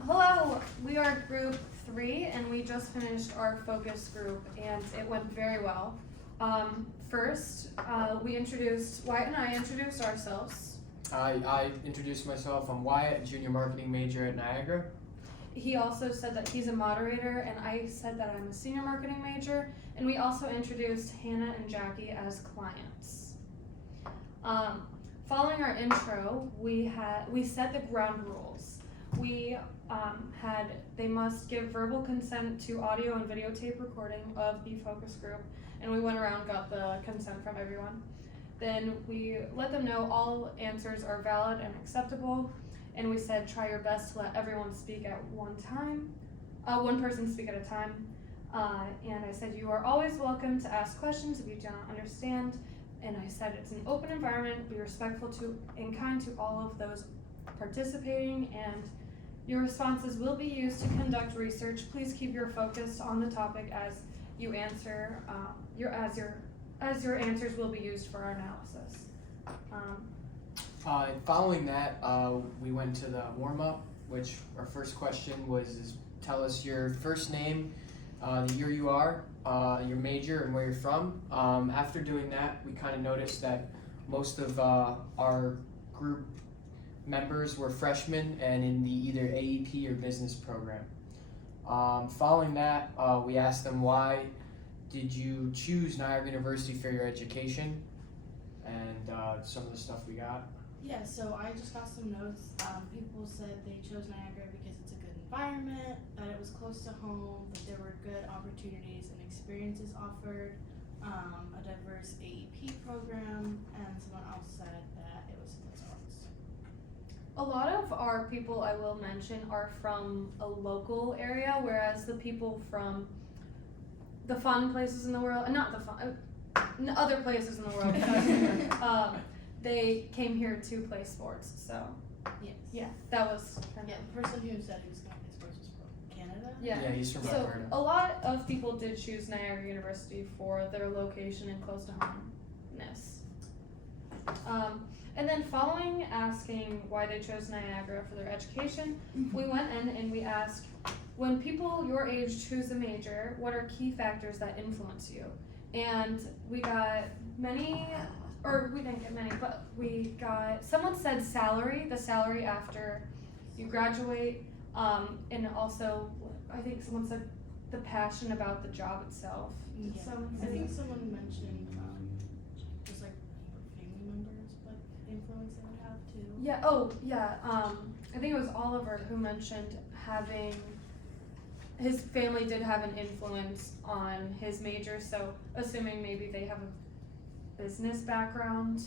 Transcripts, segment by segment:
Hello, we are group 3 and we just finished our focus group and it went very well. First, Wyatt and I introduced ourselves. I introduced myself. I'm Wyatt, junior marketing major at Niagara. He also said that he's a moderator and I said that I'm a senior marketing major, and we also introduced Hannah and Jackie as clients. Following our intro, we set the ground rules. They must give verbal consent to audio and videotape recording of the focus group, and we went around, got the consent from everyone. Then we let them know all answers are valid and acceptable, and we said try your best to let everyone speak at one person speak at a time. And I said you are always welcome to ask questions if you do not understand, and I said it's an open environment, be respectful to and kind to all of those participating, and your responses will be used to conduct research. Please keep your focus on the topic as you answer. Your answers will be used for our analysis. Following that, we went to the warm-up, which our first question was tell us your first name, the year you are, your major, and where you're from. After doing that, we kind of noticed that most of our group members were freshmen and in the either AEP or business program. Following that, we asked them why did you choose Niagara University for your education, and some of the stuff we got. Yeah, so I just got some notes. People said they chose Niagara because it's a good environment, that it was close to home, that there were good opportunities and experiences offered, a diverse AEP program, and someone else said that it was nice arts. A lot of our people, I will mention, are from a local area, whereas the people from the fun places in the world, other places in the world, they came here to play sports. So Yes. yeah, that was kind Yeah, the person who said he was going to play sports was from Canada. Yeah. He's from So Alberta. a lot of people did choose Niagara University for their location and close to homeness. And then following asking why they chose Niagara for their education, we went in and we asked, when people your age choose a major, what are key factors that influence you? And we got many, or we didn't get many, but someone said salary, the salary after you graduate, and also I think someone said the passion about the job itself. Yeah. Someone I said think someone mentioned just like family members, what influence they would have too. Yeah, oh, yeah, I think it was Oliver who mentioned his family did have an influence on his major, so assuming maybe they have a business background,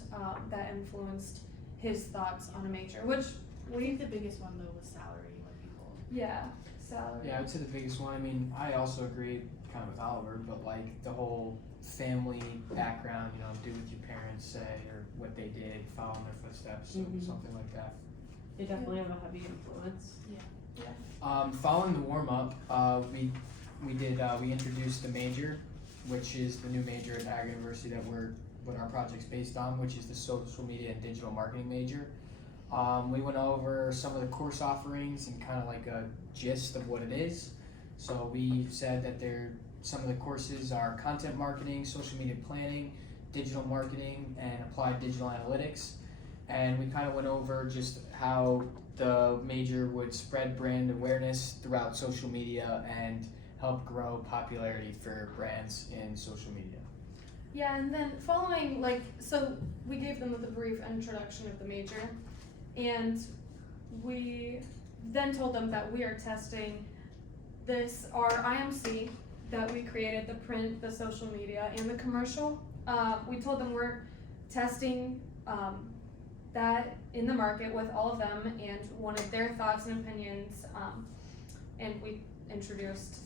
that influenced his thoughts on a major, which I think the biggest one though was salary, what people. yeah, salary. Yeah, I would say the biggest one. I mean, I also agree kind of with Oliver, but like the whole family background, do what your parents say or what they did, follow in their footsteps, something like that. They definitely have a heavy influence. Following the warm-up, we introduced the major, which is the new major at Niagara University that what our project's based on, which is the social media and digital marketing major. We went over some of the course offerings and kind of like a gist of what it is. So we said that some of the courses are content marketing, social media planning, digital marketing, and applied digital analytics. And we kind of went over just how the major would spread brand awareness throughout social media and help grow popularity for brands in social media. Yeah, and then following, so we gave them the brief introduction of the major, and we then told them that we are testing our IMC that we created, the print, the social media, and the commercial. We told them we're testing that in the market with all of them and wanted their thoughts and opinions, and we introduced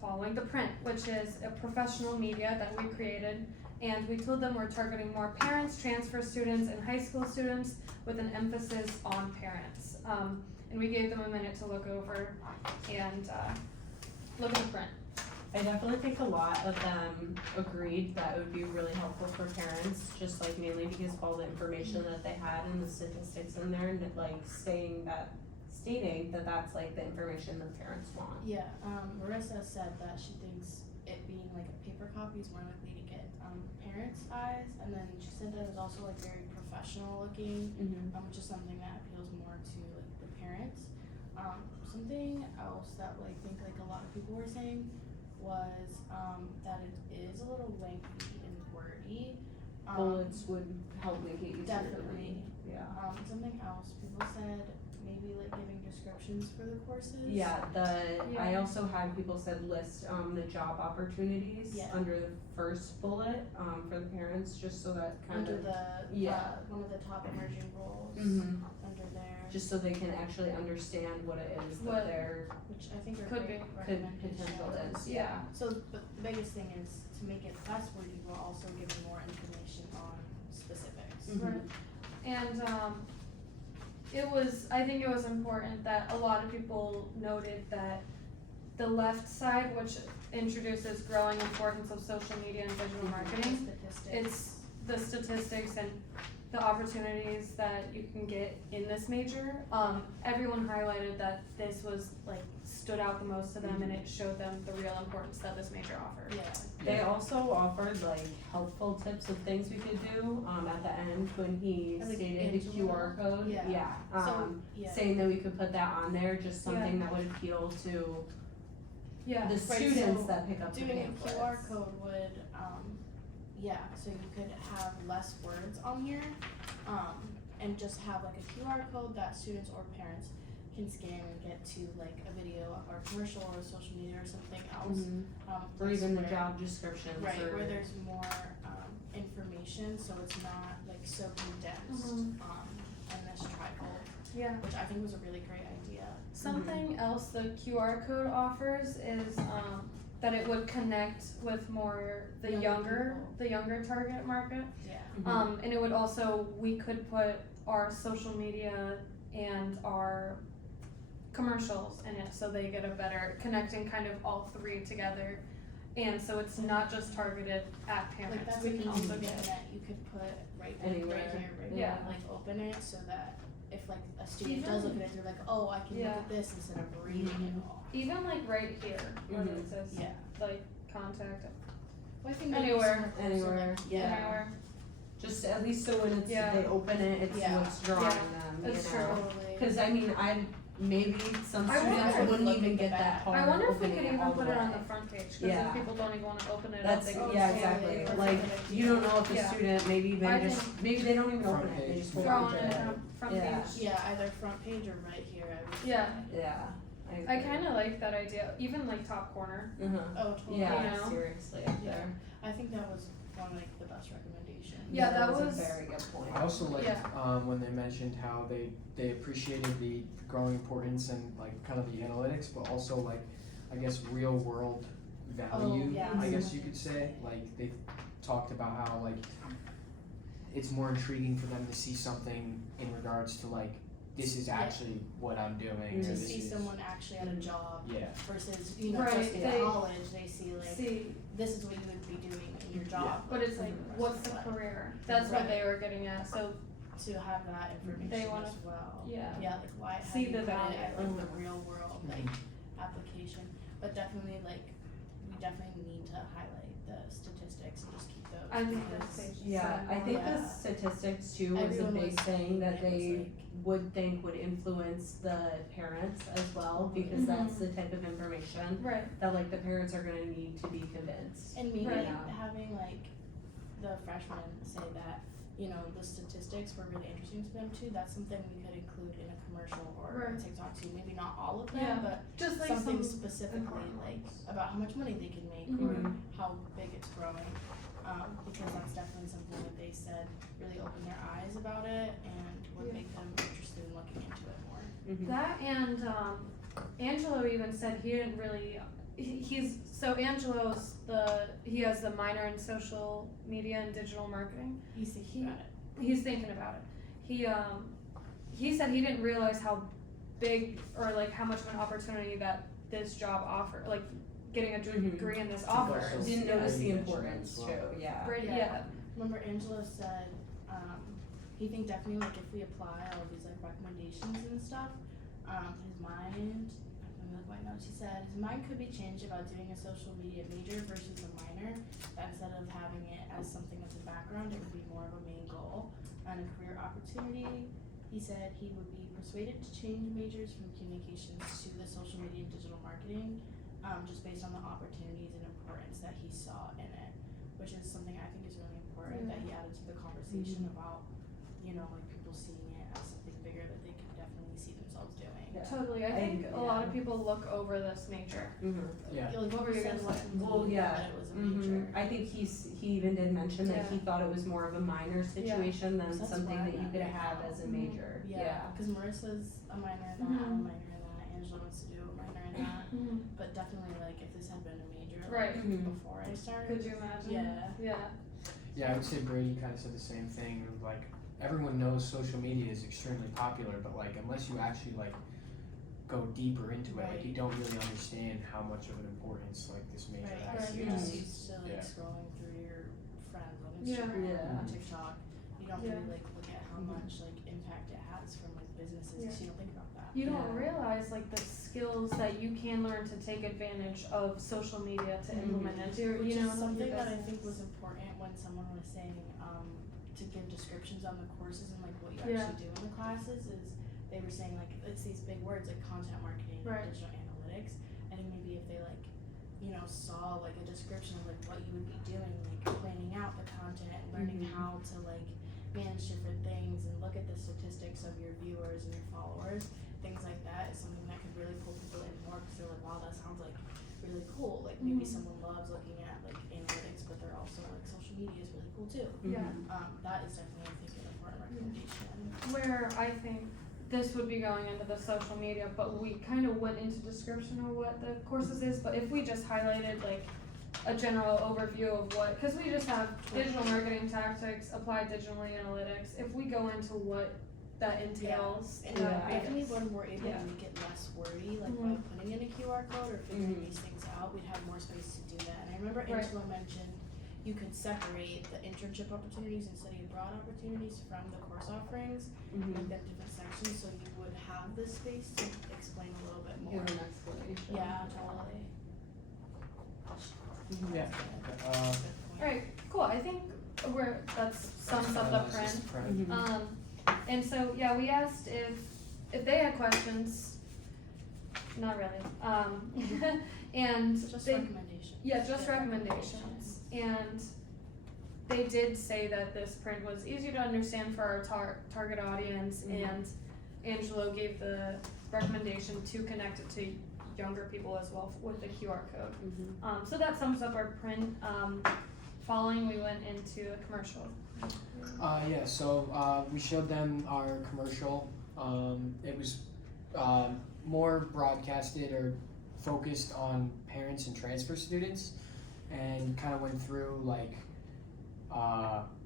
following the print, which is a professional media that we created, and we told them we're targeting more parents, transfer students, and high school students with an emphasis on parents. And we gave them a minute to look over and look at the print. I definitely think a lot of them agreed that it would be really helpful for parents, just like mainly because of all the information that they had and the statistics in there, and like stating stating that that's like the information the parents want. Yeah, Marissa said that she thinks it being like a paper copy is more likely to get parents' eyes, and then she said that it was also like very professional looking, which is something that appeals more to like the parents. Something else that I think like a lot of people were saying was that it is a little lengthy and wordy. Bullets would help make it easier to Definitely. read. Yeah. Something else people said maybe like giving descriptions for the courses. Yeah, I Yeah. also had people said list the job opportunities Yeah. under the first bullet for the parents, just so that kind Under of the one of the top emerging roles under there, just so they can actually understand what it is What- that their which I think are Could great could recommendations. potential is. Yeah. So, but the biggest thing is to make it less wordy, we're also giving more information on specifics. Mhm. Right. And I think it was important that a lot of people noted that the left side, which introduces growing importance of social media and digital marketing, Statistics. it's the statistics and the opportunities that you can get in this major. Everyone highlighted that this was like stood out the most to them, and it showed them the real importance that this major offered. Yeah. They also offered like helpful tips of things we could do at the end when he Like stated the Angela? QR code. Yeah. So, yeah. Saying that we could put that on there, just something that would appeal to Yeah. the Right, students so that pick up the Doing a pamphlets. QR code would, so you could have less words on here, and just have like a QR code that students or parents can scan and get to like a video or a commercial or social media or something else. Or even the where- job descriptions Right, or. where there's more, information, so it's not like so condensed, Mhm. in this trifold, Yeah. which I think was a really great idea. Something else the QR code offers is that it would connect with more the Younger younger target market. Yeah. And it would also, we could put our social media and our commercials in it, so they get a better connecting kind of all three together. And so it's not just targeted at Like parents, that's we an can easy also thing get, that you could put right Anywhere. here, right Yeah. there, like open it so that if like a student does look at it, they're like, oh, I can look Yeah. at this instead of reading it all. even like right here, where Mhm. it says, Yeah. like, contact, Well, I think that'd be Anywhere. super cool, so, Anywhere. like, yeah. anywhere. Just at least so when it's, Yeah. they open it, it's Yeah. what's drawing Yeah. them, you That's know? Totally. Cause I mean, maybe some I wonder students if wouldn't look even at the get that back. far I wonder if we opening could it even all the put it on way. the front page, cause Yeah. if people don't even wanna open it up, That's, they can yeah, just exactly, that's a like, good idea. you don't know if the Yeah. student, maybe I they just, think- maybe they don't even Front open it, they page. just hold throw on on to it it. front Yeah. page. Yeah, either front page or right here, I would say. Yeah. Yeah. I agree. kinda like that idea, even like top corner. Uh-huh. Oh, totally. Yeah, You know? seriously, up Yeah. there. I think that was one of like the best recommendations. Yeah, that a was- very good point. I also liked Yeah. when they mentioned how they appreciated the growing importance and like kind of the analytics, but also like I guess real world value. yeah. I guess you could say, like they talked about how like it's more intriguing for them to see something in regards to like this is Yeah. actually what I'm doing. or To this see is, someone actually at a job Yeah. versus, Right, just in they- college, they see like, See, this is what you would be doing in your job. but it's like, for the rest what's of the your life. career? That's what they were getting at, so, To have that information They wanna- as well. yeah. Yeah, like why, how See do you the put it value. at like the real world, like Mhm. application, but definitely like, we definitely need to highlight the statistics and just keep those. I think because- that's page Yeah, I think the Yeah. statistics too was a Everyone big was thing saying that it was they like- would think would influence the parents as well, because that's the type of information right, that like the parents are gonna need to be convinced. And maybe Right. having like the freshmen say that, the statistics were really interesting to them too, that's something we could include in a commercial or a Right. TikTok too, maybe not all of them, Yeah. but just like something some, specifically important like ones. about how much money they can make Mhm. or how big it's growing. Because that's definitely something that they said really opened their eyes about it and would Yeah. make them interested in looking into it more. Mhm. That and Angelo even said he didn't really. He has the minor in social media and digital marketing. He's thinking about it. He's thinking about it. He said he didn't realize how big or like how much of an opportunity that this job offered. Like getting a Mhm. degree in this I think offers. also- Didn't Yeah, notice the you mentioned that importance as too, well. yeah. Right, Yeah. yeah. Remember Angelo said, he think definitely like if we apply all of these like recommendations and stuff, His mind, I'm gonna look at my notes, he said, his mind could be changed about doing a social media major versus a minor, that instead of having it as something that's a background, it would be more of a main goal and a career opportunity. He said he would be persuaded to change majors from communications to the social media and digital marketing, just based on the opportunities and importance that he saw in it, which is something I think is really important that he added to the conversation about, you know, like people seeing it as something bigger that they can definitely see themselves doing. Yeah. Totally, I think a lot of people look over this major. Yeah. Like, What were you said gonna say? something to Well, me yeah. that it was a major. I think he even did mention that he Yeah. thought it was more of a minor situation than That's something where that you I'm could at have now. as a major. Yeah, because Marissa's a minor in that, I'm a minor in that, Angela wants to do a minor in that, but definitely like if this had been a major Right. like, before I started. Could you imagine? Yeah. Yeah. Yeah, I would say Brady kind of said the same thing. Like, everyone knows social media is extremely popular, but like, unless you actually like go deeper into it, like, you don't really understand how much of an importance like this major Right, actually you're just is. used to like Yeah. scrolling through your friends on Yeah. Instagram Yeah. and TikTok. You don't really like look at how much like impact it has from like businesses, because you don't think about that. You don't Yeah. realize like the skills that you can learn to take advantage of social media to implement into your, Which you know, is something your that I think business. was important when someone was saying to give descriptions on the courses and like what you Yeah. actually do in the classes is they were saying like it's these big words like content marketing Right. and digital analytics. I think maybe if they like saw like a description of like what you would be doing, like planning out the content, learning how to like manage different things and look at the statistics of your viewers and your followers, things like that is something that could really pull people in more because they're like, wow, that sounds like really cool. Like maybe someone loves looking at like analytics, but they're also like social media is really cool too. Yeah. That is definitely I think an important recommendation. Where I think this would be going into the social media, but we kind of went into description of what the courses is, but if we just highlighted like a general overview of what, because we just have digital marketing tactics, applied digital analytics, if we go into what that entails, And that would be definitely it. when we're able Yeah. to make it less wordy, like by putting in a QR code or figuring these things out, we'd have more space to do that. And I remember Right. Angela mentioned you could separate the internship opportunities and study abroad opportunities from the course offerings, make them different sections, so you would have the space to explain a little bit more. Give an explanation. Yeah, totally. Yeah. Good point. Alright, cool, I think that sums up the print. And so, yeah, we asked if they had questions, not really, and Just they, recommendations. yeah, just recommendations, and they did say that this print was easy to understand for our target audience, and Angelo gave the recommendation to connect it to younger people as well with the QR code. So that sums up our print. Following, we went into a commercial. Yeah, so we showed them our commercial. It was more broadcasted or focused on parents and transfer students, and kind of went through like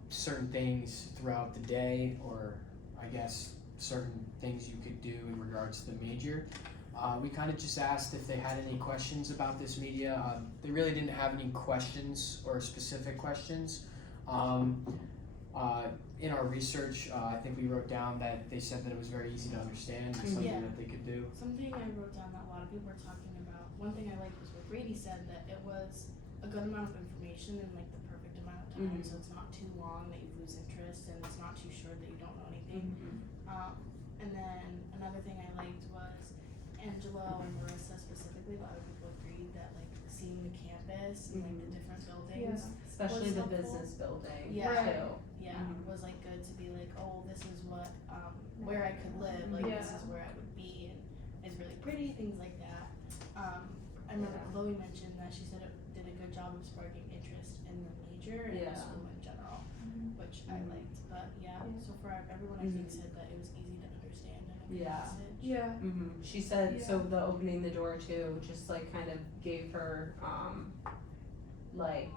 certain things throughout the day, or I guess certain things you could do in regards to the major. We kind of just asked if they had any questions about this media. They really didn't have any questions or specific questions. In our research, I think we wrote down that they said that it was very easy to understand and something Yeah. that they could do. Something I wrote down that a lot of people were talking about, one thing I liked was what Brady said, that it was a good amount of information in like the perfect amount of time, so it's not too long that you lose interest and it's not too short that you don't know anything. And then another thing I liked was Angelo and Marissa specifically, a lot of people agreed that like seeing the campus and like the different buildings, Especially was the helpful. business building Yeah. too. was like good to be like, oh, this is what where I could live, like this is where I would be, and it's really pretty, things like that. I remember Chloe mentioned that she said it did a good job of sparking interest in the major and the school in general, which I liked. But so far everyone I think said that it was easy to understand and a good message. Yeah. She said, Yeah. so the opening the door too, just like kind of gave her, like,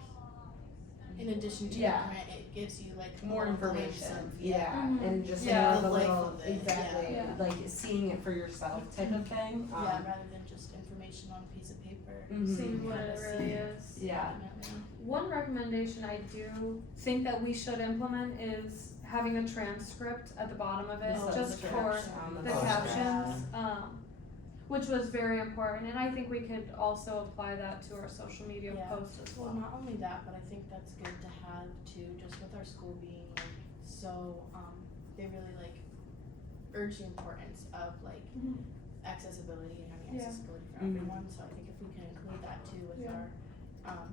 In addition to the grant, it gives you like a more little glimpse information, of, and just Yeah. the The life little, of it, exactly, yeah. like seeing it for yourself type of thing. rather than just information on a piece of paper. Seeing what Kinda it see really it. is. Yeah. Definitely. One recommendation I do think that we should implement is having a transcript at the bottom of it, Oh, just the for caption. the Oh, captions, which was very important, and I think we could also apply that to our social media Yeah. posts as Well, well. not only that, but I think that's good to have too, just with our school being like so, they really like urge the importance of like Mhm. accessibility and having Yeah. accessibility for Mhm. everyone, so I think if we can include that too with Yeah. our,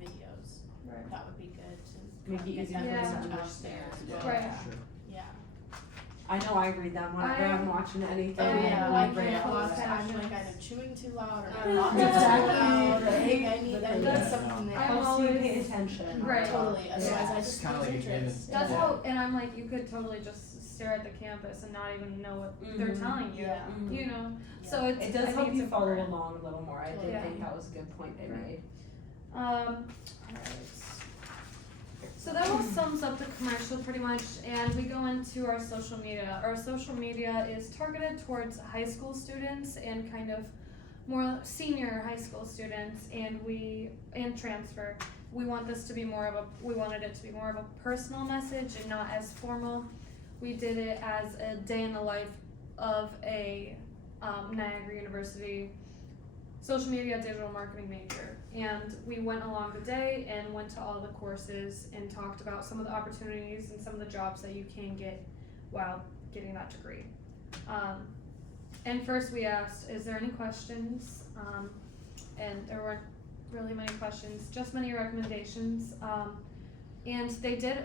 videos, Right. that would be good to Make kind it of get easier that for us to message out understand. there as Yeah, well. Right. sure. Yeah. I know I read them whenever I'm watching anything. Oh yeah, I I can't can't close watch. I'm captions. like either chewing too loud or Oh, not too exactly. loud. Or, Right. I need That's- something there. I'm Helps you always- pay attention. Right. Totally. Otherwise, I It's just kinda lose like a given. interest. That's Yeah. how, and I'm like, you could totally just stare at the campus and not even know what they're Mhm. telling you, Yeah. you know? Yeah. So it's, It I does think help it's you follow important. along a little more. I did Yeah. think that was a good point they Right. made. Alright. So that all sums up the commercial pretty much, and we go into our social media. Our social media is targeted towards high school students and kind of more senior high school students, and transfer. We want this to be we wanted it to be more of a personal message and not as formal. We did it as a day in the life of a Niagara University social media digital marketing major, and we went along the day and went to all the courses and talked about some of the opportunities and some of the jobs that you can get while getting that degree. And first we asked, is there any questions? And there weren't really many questions, just many recommendations. And they did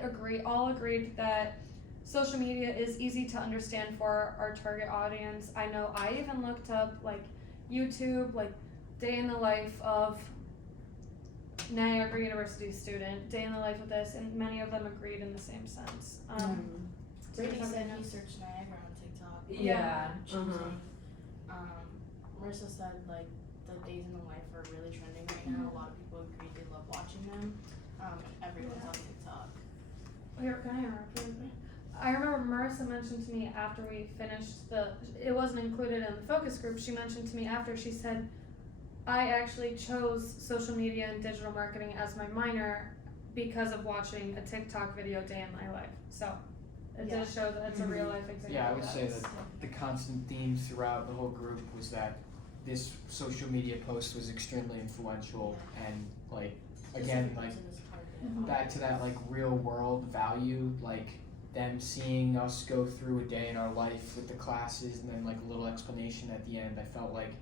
all agreed that social media is easy to understand for our target audience. I know I even looked up like YouTube, like day in the life of Niagara University student, day in the life of this, and many of them agreed in the same sense. Brady does said everybody he know? searched Niagara on TikTok. Yeah. Choosing. Marissa said like the days in the life are really trending right now. A lot of people agree they love watching them. And everyone's on TikTok. Here, can I interrupt you? I remember Marissa mentioned to me after we finished it wasn't included in the focus group, she mentioned to me after, she said, I actually chose social media and digital marketing as my minor because of watching a TikTok video day in my life. So it does show that it's a real life example. Yeah, I would of say that. that the constant theme throughout the whole group was that this social media post was extremely influential, and like again, like back to that like real world value, like them seeing us go through a day in our life with the classes and then like a little explanation at the end. I felt like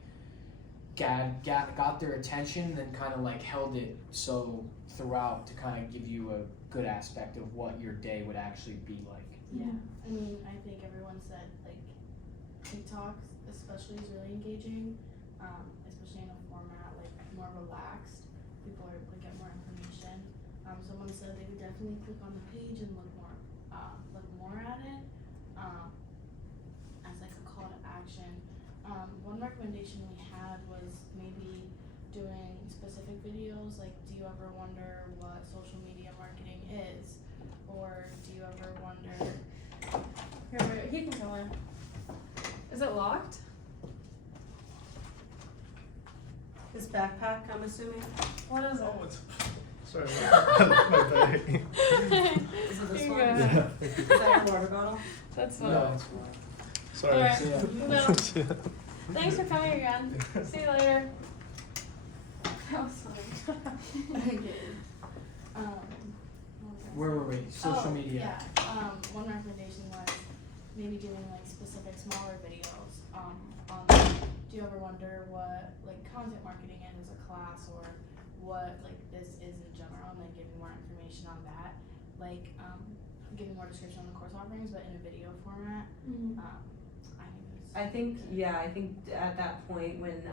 got their attention, then kind of like held it so throughout to kind of give you a good aspect of what your day would actually be like. Yeah, I mean, I think everyone said like TikTok especially is really engaging, especially in a format like more relaxed. People are like get more information. Someone said they would definitely click on the page and look more at it, as like a call to action. One recommendation we had was maybe doing specific videos, like do you ever wonder what social media marketing is? Or do you ever wonder, Here, wait, he can go in. Is it locked? His backpack, I'm assuming. What is it? Oh, it's sorry, my bag. Is it this You one? go Is ahead. that a water bottle? That's No, fine. it's Sorry. Alright. Yeah. No. Thanks for coming again. See you later. That was fun. okay, what was I Where were we? Social Oh, media. Yeah, one recommendation was maybe doing like specific smaller videos, on do you ever wonder what like content marketing is as a class, or what like this is in general, and then giving more information on that, like giving more description on the course offerings but in a video format. I think at that point when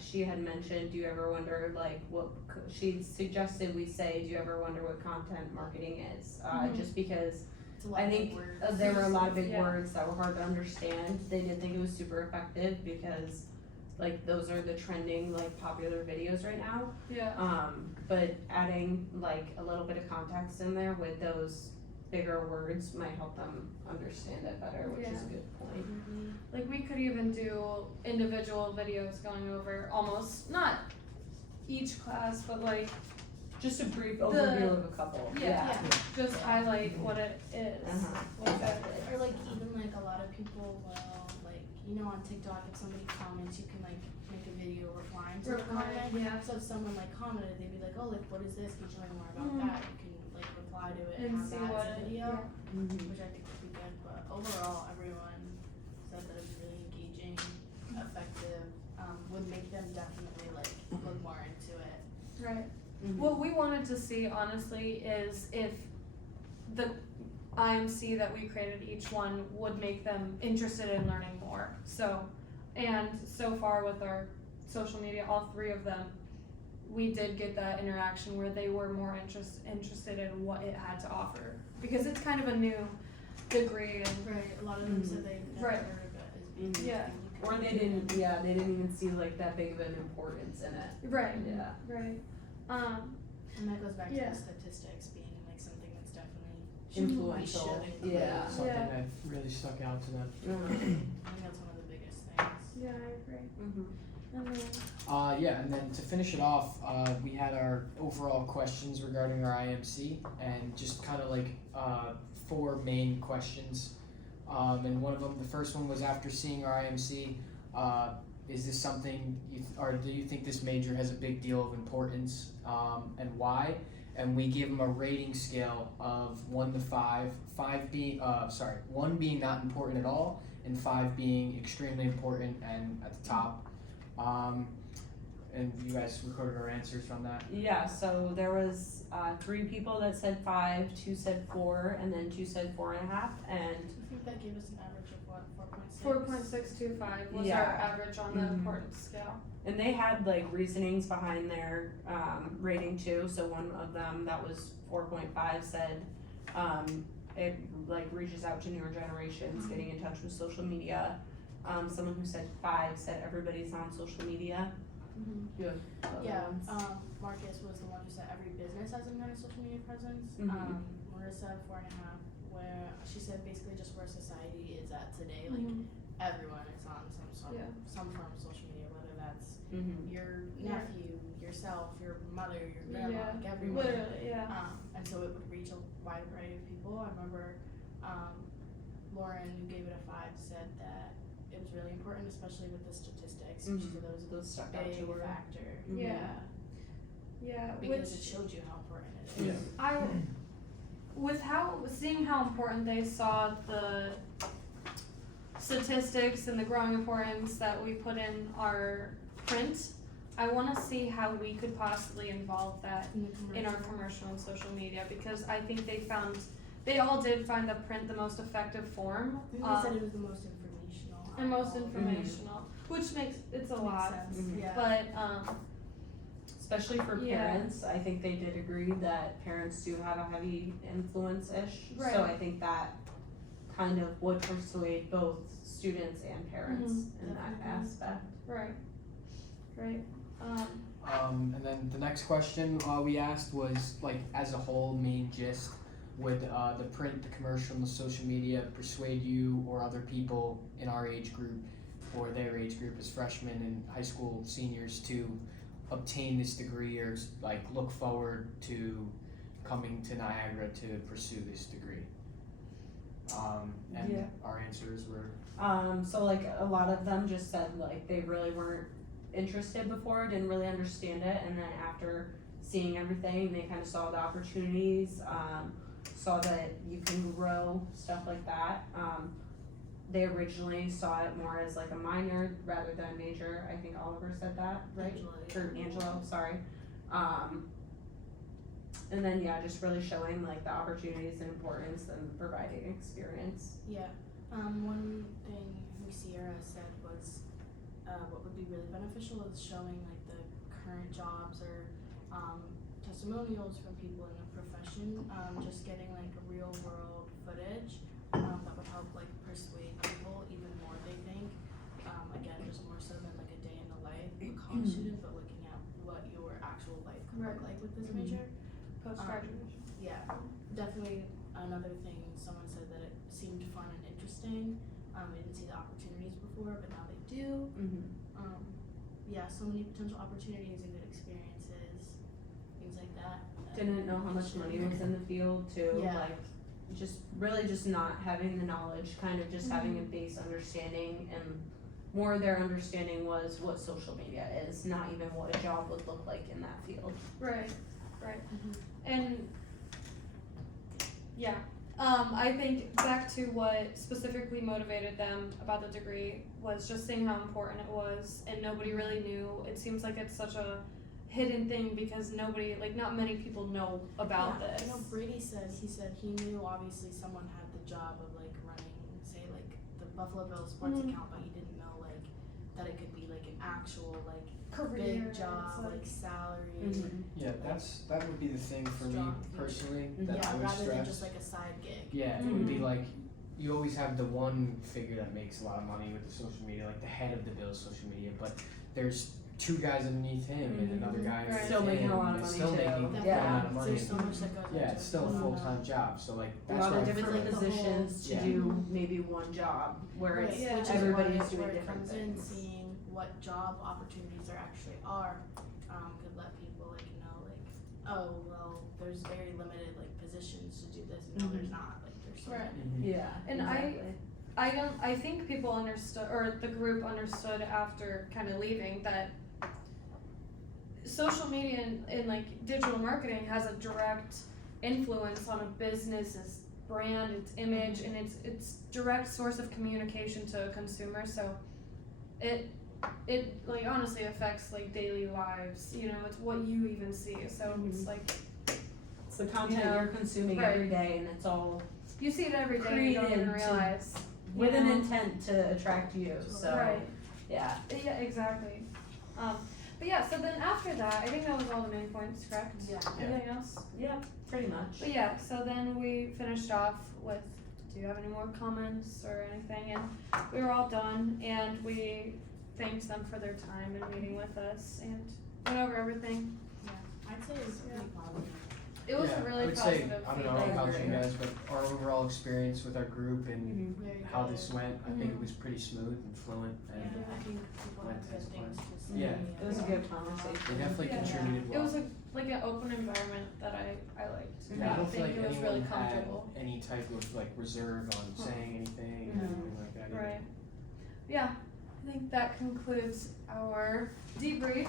she had mentioned, do you ever wonder like what she suggested we say, do you ever wonder what content marketing is? Just because It's a lot I of big think words. there were a lot of big Yeah. words that were hard to understand. They did think it was super effective because like those are the trending like popular videos right now. Yeah. But adding like a little bit of context in there with those bigger words might help them understand it better, which is a good point. Like we could even do individual videos going over almost not each class, but like Just a brief overview of a couple. Yeah, just highlight what it is. What exactly. Or like even like a lot of people will like, you know, on TikTok if somebody comments you can like make a video replying to the comment. Yeah. So if someone like commented, they'd be like, oh, like what is this? Can you tell me more about Mhm. that? You can like reply to it And and have see that what as a it- video, Mhm. which I think would be good. But overall, everyone said that it was really engaging, effective, would make them definitely like look more into it. Right. Mhm. What we wanted to see honestly is if the IMC that we created each one would make them interested in learning more. So, and so far with our social media, all three of them, we did get that interaction where they were more interested in what it had to offer. Because it's kind of a new degree and Right. A lot of them Mhm. said they've never Right. heard of it as being Mhm. Yeah. Or they didn't even see like that big of an importance in it. right, Yeah. right. And that goes back Yeah. to the statistics being like something that's definitely Influential. we should include. Yeah. Something Yeah. that really stuck out to them. Mhm. I think that's one of the biggest things. Yeah, I agree. Mhm. And then, Yeah, and then to finish it off, we had our overall questions regarding our IMC, and just kind of like 4 main questions. And one of them, the first one was after seeing our IMC, is this something or do you think this major has a big deal of importance, and why? And we gave them a rating scale of 1 to 5, 1 being not important at all, and 5 being extremely important and at the top. And you guys recorded our answers from that. Yeah, so there was 3 people that said 5, 2 said 4, and then 2 said 4.5, and I think that gave us an average of what, 4.6? 4.625 was Yeah. our average on the Mhm. importance scale. and they had like reasonings behind their rating too. So one of them that was 4.5 said it like reaches out to newer generations, getting in touch with social media. Someone who said 5 said everybody's on social media. Mhm. Good. Yeah, Marcus was the one who said every business has some kind of social media presence. Mhm. Marissa 4.5, where she said basically just where society is at today, like Mhm. everyone is on Yeah. some form of social media, whether that's Mm-hmm. your Yeah. nephew, yourself, your mother, your grandma, Yeah. like everyone. Literally, yeah. And so it would reach a wide variety of people. I remember Lauren, who gave it a 5, said that it was really important, especially with the statistics. Mhm. She said that was Those a stuck out big to her. factor. Mhm. Yeah. Yeah, Because which it showed you how important it is. I, seeing how important they saw the statistics and the growing importance that we put in our print, I wanna see how we could possibly involve that in our commercial and social media, because I think they all did find the print the most effective form. I think they said it was the most informational. And most out of all of them. informational, which makes, it's a lot, Makes sense, Mhm. yeah. but, Especially for Yeah. parents, I think they did agree that parents do have a heavy influence-ish. Right. So I think that kind of would persuade both students and parents in that Definitely. aspect. right, right, And then the next question we asked was like, as a whole, main gist, would the print, the commercial, and the social media persuade you or other people in our age group or their age group as freshmen and high school seniors to obtain this degree or like look forward to coming to Niagara to pursue this degree? And Yeah. our answers were So like a lot of them just said like they really weren't interested before, didn't really understand it, and then after seeing everything, they kind of saw the opportunities, saw that you can grow, stuff like that. They originally saw it more as like a minor rather than a major. I think Oliver said that, right? Angela, Or Angelo, sorry. And then yeah, just really showing like the opportunities and importance and providing experience. Yeah. One thing Sierra said was what would be really beneficial is showing like the current jobs or testimonials from people in the profession. Just getting like a real world footage that would help like persuade people even more, they think. Again, just more so than like a day in the life of a college student, but looking at what your actual life could look like with this major. post-graduation. Yeah, definitely another thing, someone said that it seemed fun and interesting. They didn't see the opportunities before, but now they do. Mm-hmm. Yeah, so many potential opportunities and good experiences. things like that. Didn't know how much money was in the field too, Yeah. like, just, really just not having the knowledge, kind of just having a base understanding, and more their understanding was what social media is, not even what a job would look like in that field. Right, right. And yeah, I think back to what specifically motivated them about the degree was just seeing how important it was, and nobody really knew. It seems like it's such a hidden thing because nobody, like, not many people know about Yeah, this. I know Brady said he knew obviously someone had the job of like running, say like the Buffalo Bills sports Mhm. account, but he didn't know like that it could be like an actual like Career, big job, it's like salary. Yeah, that would be the thing for me Strong personally, future. that Yeah, I would rather than stress. just like a side gig. Yeah, it would be Mhm. like, you always have the one figure that makes a lot of money with the social media, like the head of the Bills social media, but there's two guys underneath him and another guy Right. underneath Still making him, a lot of and money still too. making a Definitely. good Yeah. amount of money. There's so much that goes Yeah, into it's still a it. full-time job, so like, A that's lot why of I'm different like the whole- positions to Yeah. do maybe one job, where Right, it's Yeah. which is everybody's why doing where it different comes in, things. seeing what job opportunities there actually are, could let people like know like, oh well, there's very limited like positions to do this. No, there's not. Like there's so Right. many. Yeah, And exactly. I think people understood, or the group understood after kind of leaving, that social media and like digital marketing has a direct influence on a business's brand, its image, and its direct source of communication to a consumer. So it like honestly affects like daily lives. You know, it's what you even see. So it's like It's the content you know, you're consuming right. every day, and it's all you see it every day and you don't even Created to- realize. with you an know? intent to attract you, so, Right. yeah. Yeah, exactly. But yeah, so then after that, I think that was all the main points, correct? Yeah. Yeah. Anything else? Yeah, pretty much. But yeah, so then we finished off with, do you have any more comments or anything? And we were all done, and we thanked them for their time and meeting with us, and went over everything. Yeah, I'd say it's pretty positive. It was Yeah, really I would positive say, I don't know feedback. about you Agree. guys, but our overall experience with our group and Very how good. this went, I think it was pretty smooth and fluent, Yeah, and I think people went have good as things planned. to say. Yeah. It was a good they conversation. definitely Yeah. contributed well. It was like an open environment that I liked. Yeah, I don't feel like it was anyone really had comfortable. any type of like reserve on saying anything or No. anything like that either. Right. Yeah, I think that concludes our debrief.